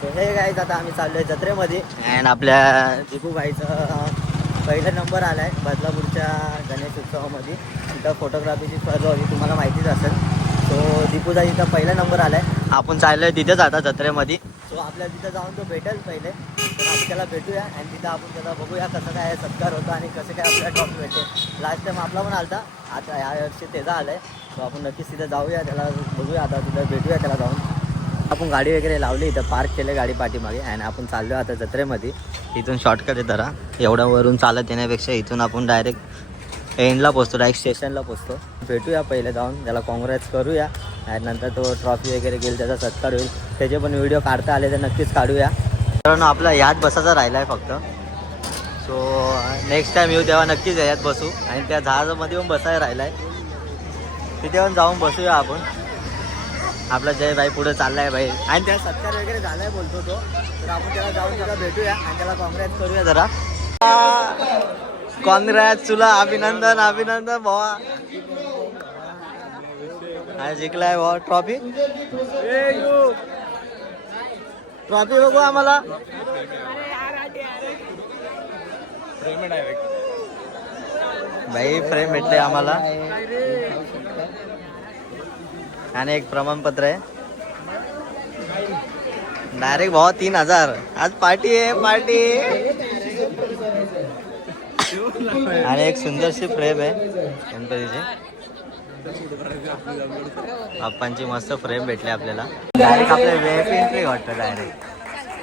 So हे guys आता आम्ही चाललोय जत्रेमध्ये. अँड आपल्या दीपूबाईचं पहिला नंबर आला आहे बदलापूरच्या गणेश उत्सवामध्ये. तिथं फोटोग्राफीची स्पर्धा होती तुम्हाला माहितीच असेल. सो दीपूचा तिथं पहिला नंबर आला आहे आपण चाललोय तिथेच आता जत्रेमध्ये. सो आपल्याला तिथं जाऊन तो भेटेल पहिले. तर आपण त्याला भेटूया आणि तिथं आपण त्याला बघूया कसं काय सत्कार होतो आणि कसं काय आपल्याला टॉप भेटेल लास्ट टाइम आपला पण आलता. आता या वर्षी त्याचा आला आहे सो आपण नक्कीच तिथं जाऊया त्याला बघूया. आता तिथं भेटूया त्याला जाऊन. आपण गाडी वगैरे लावली इथं पार्क केले गाडी पाठीमागे आणि आपण चाललो आता जत्रेमध्ये. इथून शॉर्टकट आहे जरा. एवढ्या वरून चालत येण्यापेक्षा इथून आपण डायरेक्ट एंडला पोचतो डायरेक्ट स्टेशनला पोचतो भेटूया पहिले जाऊन त्याला काँग्रेस करूया आणि नंतर तो ट्रॉफी वगैरे घेईल त्याचा सत्कार होईल. त्याचे पण व्हिडिओ काढता आले तर नक्कीच काढूया. कारण आपला यात बसायचा राहिला आहे फक्त. सो नेक्स्ट टाईम येऊ तेव्हा नक्कीच यात बसू. आणि त्या जहाजामध्ये पण बसायला राहिला आहे तिथे पण जाऊन बसूया आपण. आपला जय भाई पुढे चाललाय भाई. आणि त्या सत्कार वगैरे झालाय बोलतो तो. तर आपण त्याला जाऊन त्याला भेटूया आणि त्याला काँग्रेस करूया जरा. काँग्रेस तुला अभिनंदन अभिनंदन भावा. हा जिंकलाय भावा ट्रॉफी ट्रॉफी बघू आम्हाला. भाई फ्रेम भेटले आम्हाला. आणि एक प्रमाणपत्र आहे. डायरेक्ट भावा तीन हजार. आज पार्टी आहे पार्टी आणि एक सुंदरशी फ्रेम आहे गणपतीची. बाप्पांची मस्त फ्रेम भेटली आपल्याला. डायरेक्ट आपल्या व्हीआयपी एंट्री वाटतं डायरेक्ट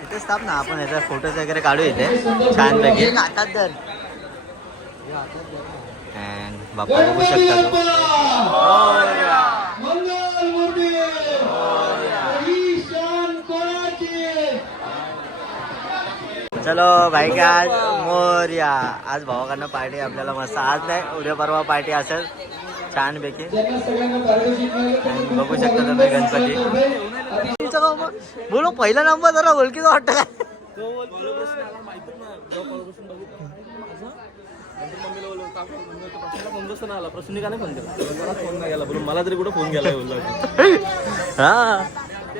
इथेच थांब ना आपण याचा फोटोज वगैरे काढू इथे. छानपैकी. तर And बाप्पा बघू शकता चलो भाई का आज मोर्या आज भावाकडनं पार्टी आपल्याला मस्त. आज नाही उद्या परवा पार्टी असेल. छान पैकी बघू शकता तुम्ही गणपती. बोलू पहिला नंबर जरा ओळखीचा वाटतं काय मला तरी कुठं फोन गेला हा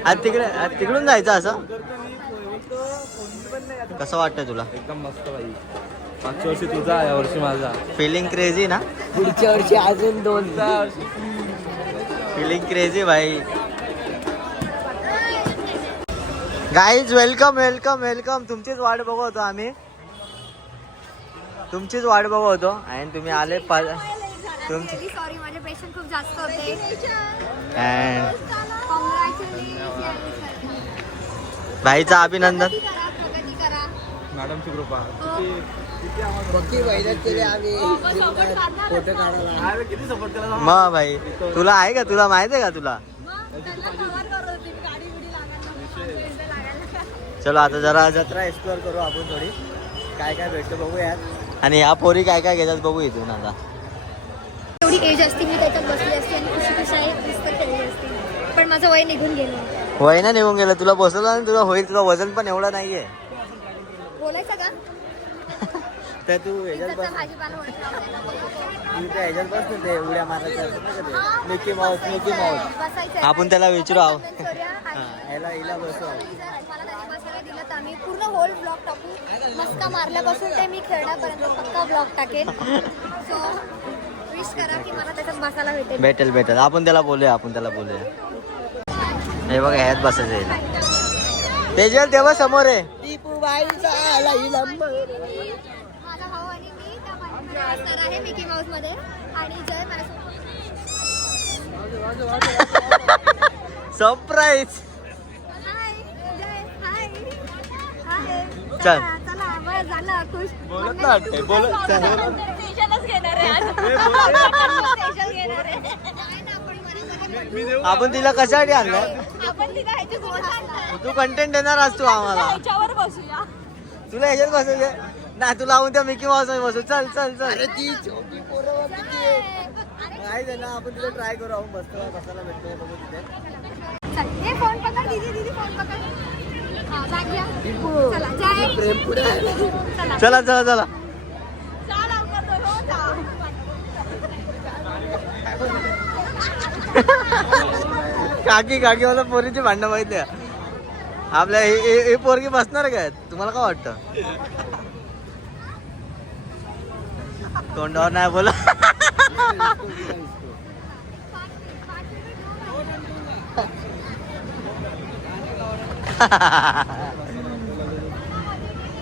आज तिकडे तिकडून जायचं असं? कसं वाटतं तुला? एकदम मस्त भाई मागच्या वर्षी तुझा या वर्षी माझा. फिलिंग क्रेझी ना? पुढच्या वर्षी अजून दोन फिलिंग क्रेझी भाई गाईज वेलकम वेलकम वेलकम तुमचीच वाट बघतो आम्ही. तुमचीच वाट बघतो आणि तुम्ही आले पा तुमची सॉरी माझे पेशंट खूप जास्त होते. And Congratulations. भाईचं अभिनंदन प्रगती करा, प्रगती करा. मॅडमची कृपा किती मेहनत केली? आम्ही. हो, पण support करणार फोटो काढायला. किती सपोर्ट केला? मग भाई तुला आहे का? तुला माहीत आहे का तुला. चलो आता जरा जत्रा एक्सप्लोर करू आपण थोडी. काय काय भेटतं बघूयात. आणि या पोरी काय काय घेतात बघू इथून आता. एवढी एज असती मी त्याच्यात बसली असते आणि खुशी खुशी आहे पुस्तक खेळली असते. पण माझं वय निघून गेलं. वय ना निघून गेलं. तुला बसवलं आणि तुला होईल तुला वजन पण एवढं नाहीये. बोलायचं का? तर तू ह्याच्यात बस. भाजीपाला तू त्या ह्याच्यात बस ना ते उड्या मारायच्या मिकी माऊस मिकी माऊस बसायचं आपण त्याला विचारू आहो. हा, याला हिला बसू आहो. मला त्याने बसायला दिलं तर आम्ही पूर्ण होल ब्लॉक टाकू. मस्का मारल्यापासून ते मी खेळण्यापर्यंत पक्का ब्लॉक टाकेन. सो विश करा की मला त्याच्यात बसायला भेटेल. भेटेल भेटेल. आपण त्याला बोलूया आपण त्याला बोलूया. हे बघा ह्यात बसायचं त्याच्यावर तेव्हा समोर आहे. दीपूबाईचा आला नंबर माझा भाऊ आणि मी त्या पाठीमागे असणार आहे मिकी माऊसमध्ये आणि जय माझ्यासोबत सरप्राईज हाय जय हाय हाय चल. बोलत ना बोलत आपण तिला कशासाठी आणलं? आपण तिला तू कंटेंट देणार असतो आम्हाला. ह्याच्यावर बसूया. तुला ह्याच्यात बसायचे नाही तुला आपण त्या मिकी माऊसमध्ये बसू चल चल चल. अरे ती छोटी पोरं होती ती. अरे नाही ना आपण तिला ट्राय करू. आपण बसतो बसायला भेटतोय बघू तिथे. चल हे फोन पकड दीदी दीदी फोन पकड. हा बॅग घ्या चला जय. प्रेम पुढे आहे? चला. चला चला चला. चला लवकर तो, हो. काकी काकी मला पोरीची भांडणं माहिती आहे आपल्या ही- पोरगी बसणार काय तुम्हाला काय वाटतं? तोंडावर नाही बोला.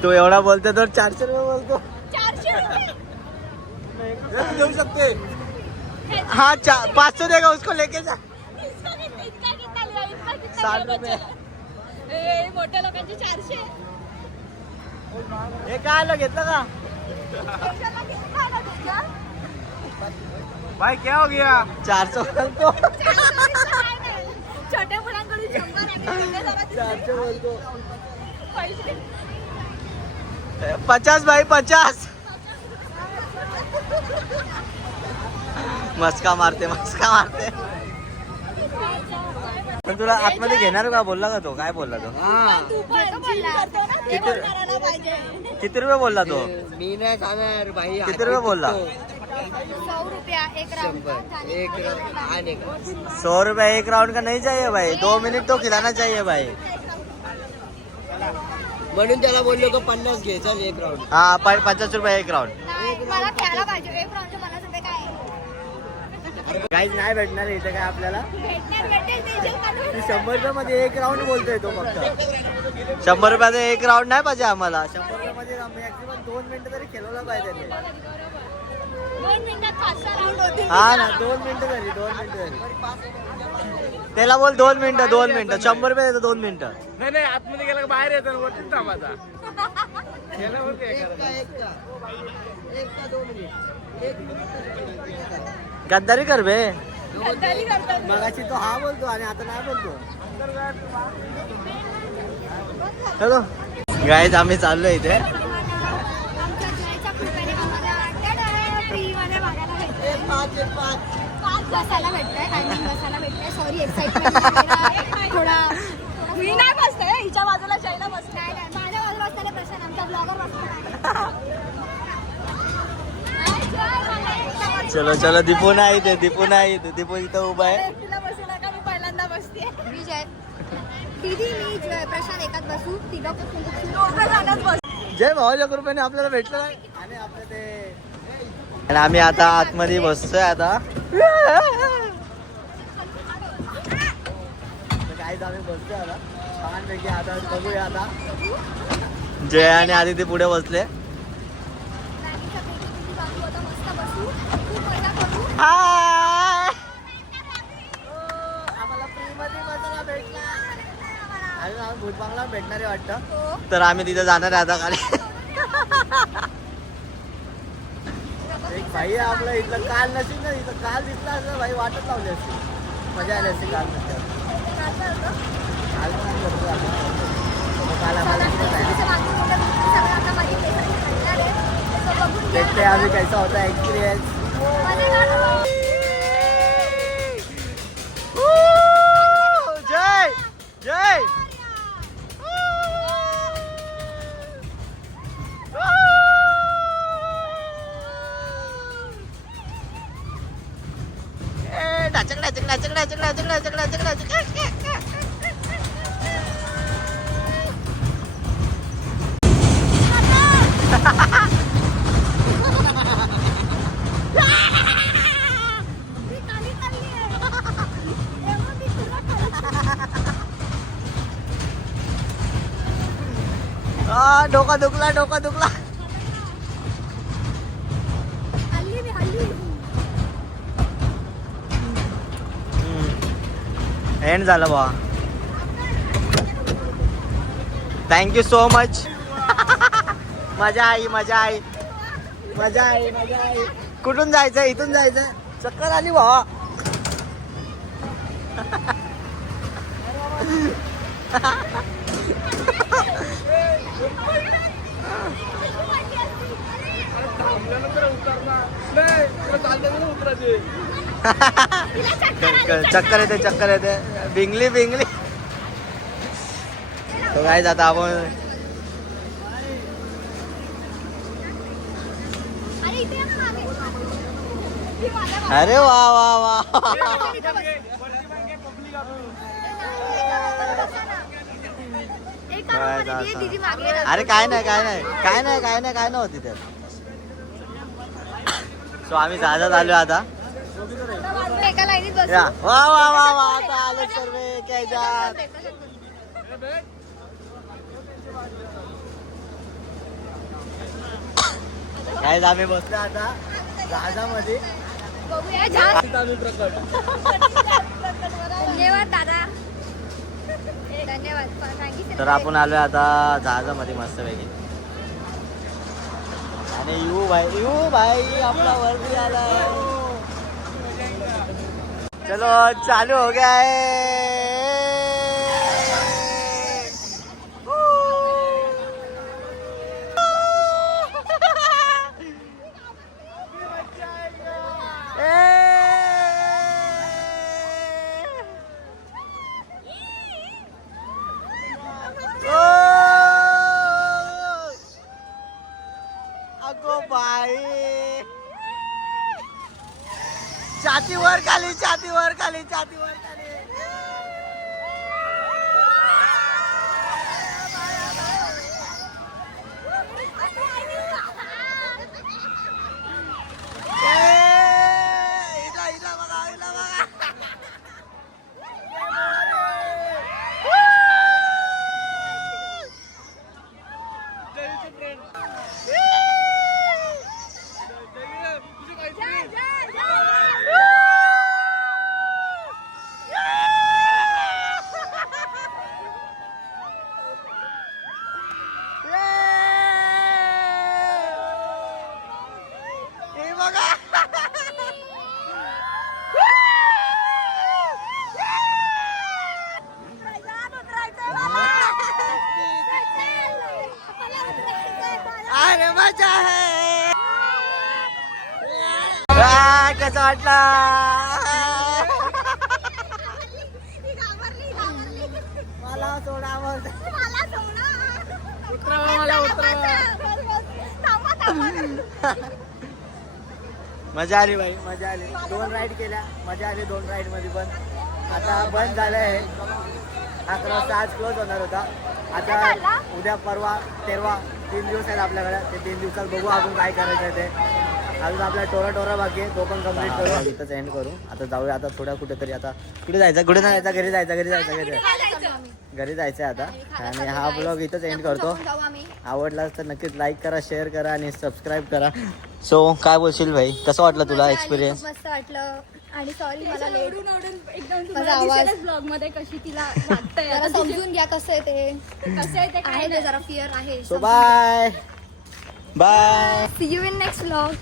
तो एवढा बोलतो तर चारशे रुपये बोलतो. चारशे रुपये? देऊ शकते. हाँ चा पाँच सौ देगा उसको लेके जा? साठ रुपये. ए, मोठ्या लोकांचे चारशे. हे काय आलं घेतलं का? पैशाला किती खायला तुझ्या? भाई क्या हो गया? चार सौ बोलतो. छोट्या मुलांकडून चारशे बोलतो. पचास भाई पचास. मस्का मारते मस्का मारते. पण तुला आतमध्ये घेणार का? बोलला का तो? काय बोलला तो? तू पण बोलला. ते किती- पण करायला पाहिजे. किती रुपये बोलला तो? मी नाही खाणार भाई किती रुपये बोलला? सौ रुपया एक राउंड का जाने एक का राउंड आने का सौ रुपये एक राउंड का नहीं चाहिए भाई? दो मिनट तो खिलाना चाहिए भाई. म्हणून त्याला बोललो का पन्नास घे चल एक राऊंड. हाँ प- पचास रुपये एक राउंड नाही, मला खेळायला पाहिजे. एक पन्नास आहे? काहीच नाही भेटणार इथे काय आपल्याला? शंभर रुपये मध्ये एक राऊंड बोलतोय तो फक्त. शंभर रुपयाचा एक राऊंड नाही पाहिजे आम्हाला. शंभर रुपयामध्ये मॅक्झिमम दोन मिनिटं तरी खेळवलं पाहिजे हा ना. दोन मिनिटं तरी दोन मिनिटं तरी त्याला बोल दोन मिनिटं दोन मिनिटं. शंभर रुपये देतो दोन मिनिटं. नाही नाही आतमध्ये गेला बाहेर येतात वरतीच का एक का? दोन मिनिट? एक मिनिट गद्दारी कर बे. मगाशी तो हा बोलतो आणि आता नाही बोलतो. हॅलो. गायच आम्ही चाललो इथे. हिच्या बाजूला माझ्या बाजूला आमचा ब्लॉगर चलो चलो दीपू नाही इथे दीपू नाही इथे दीपू इथं उभा आहे. तिला बसू नका मी पहिल्यांदा बसते. मी जय. दीदी मी जय. प्रशांत एकात बसू. तिघं बस. जय भावाच्या कृपेने आपल्याला भेटलं आणि आपलं ते आणि आम्ही आता आतमध्ये बसतोय आता. काय आम्ही बसतोय आता. छानपैकी आता बघूया आता. जय आणि आदिती पुढे बसले मस्त बसू खूप मजा करू आम्हाला फ्रीमध्ये बसायला भेटला अजून आम्ही भूत बंगला भेटणार आहे वाटतं तर आम्ही तिथे जाणार आहे आता खाली. एक भाई आहे आपलं इथलं काल नसेल ना इथं काल दिसला असं भाई वाटत लावली असती. मजा आली असती काल नसतं. काल पण आम्ही बघतो आता. मग Jangan lah, jangan lah, jangan lah, jangan lah, jangan lah, jangan lah, jangan lah. आ, डोका दुखला डोका दुखला. एंड झालं बा थँक्यू सो मच मजा आई मजा आई. मजा आई मजा आई. कुठून जायचं इथून जायचं चक्कर आली भावा चक्कर येते चक्कर येते. बिंगली बिंगली. काय जात आपण अरे वा वा वा. अरे काय नाही काय नाही काय नाही काय नाही काय नव्हती तर सो आम्ही जायला आलो आता. एका लाईनीत बसू. या. वा वा वा वा आता आले सर्व याच्यात काय आम्ही बसलो आता जहाजामध्ये. बघूया जहाज. धन्यवाद दादा. धन्यवाद. तर आपण आलोय आता जहाजामध्ये मस्तपैकी. आणि यू भाई यू भाई आपला वरती आलाय. चलो चालू हो गया है। अगो बाई। छाती वर खाली छाती वर खाली छाती वर खाली ए, इला, इला बघा, इला बघा. हे बघा अरे मजा आहे आ, कसं वाटला. मला सोडा मजा आली भाई मजा आली. दोन राईड केल्या मजा आली दोन राईडमध्ये पण. आता बंद झालं आहे अकरा वाजता आज क्लोज होणार होता. आता उद्या परवा तेरवा तीन दिवस आहेत आपल्याकडे. ते तीन दिवसात बघू आपण काय करायचं ते. अजून आपला टोरा टोरा बाकी आहे तो पण कंप्लीट करू. इथंच एंड करू. आता जाऊया आता थोड्या कुठेतरी आता. कुठे जायचं? कुठे नाही जायचं? घरी जायचं घरी जायचं घरी जायचं. घरी जायचं. आहे आता. आणि हा ब्लॉग इथंच एंड करतो. आवडला तर नक्कीच लाईक करा शेअर करा आणि सबस्क्राईब करा. सो काय बोलशील भाई? कसं वाटलं तुला एक्सपिरियन्स खूप मस्त वाटलं. आणि सॉरी मला लेट माझा आवाज- ब्लॉगमध्ये कशी तिला वाटतंय जरा आता समजून घ्या कसं आहे ते. कसं आहे ते काय आहे. जरा फिअर आहे so bye bye see you in next vlog